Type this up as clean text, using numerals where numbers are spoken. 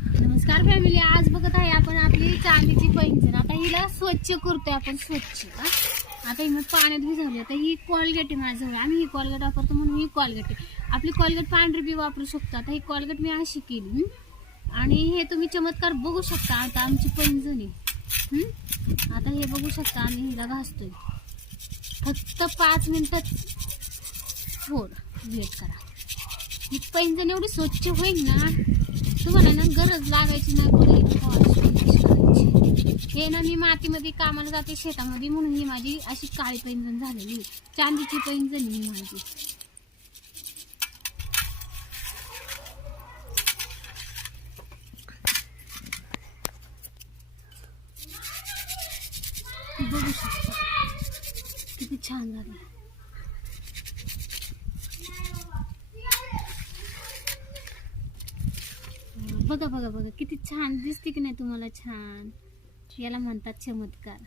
नमस्कार फॅमिली, आज बघत आहे आपण आपली चांदीची पैंजण. आता हिला स्वच्छ करतोय आपण स्वच्छ. आता ही पाण्यात भिजवली. आता ही कोलगेट आहे माझ्याजवळ, आम्ही ही कोलगेट वापरतो म्हणून ही कोलगेट आहे. आपली कोलगेट पांढरी बी वापरू शकतो. आता ही कोलगेट मी अशी केली आणि हे तुम्ही चमत्कार बघू शकता. आता आमची पैंजण आहे. आता हे बघू शकता, आम्ही हिला घासतोय. फक्त 5 मिनिटात थोडं वेट करा. ही पैंजण एवढी स्वच्छ होईल ना, तुम्हाला ना गरज लागायची नाही कुठे हे ना. मी मातीमध्ये कामाला जाते शेतामध्ये, म्हणून ही माझी अशी काळी पैंजण झालेली. चांदीची पैंजण ही माझी. बघू शकता किती छान झाली. बघा बघा बघा किती छान दिसते की नाही तुम्हाला? छान. याला म्हणतात चमत्कार.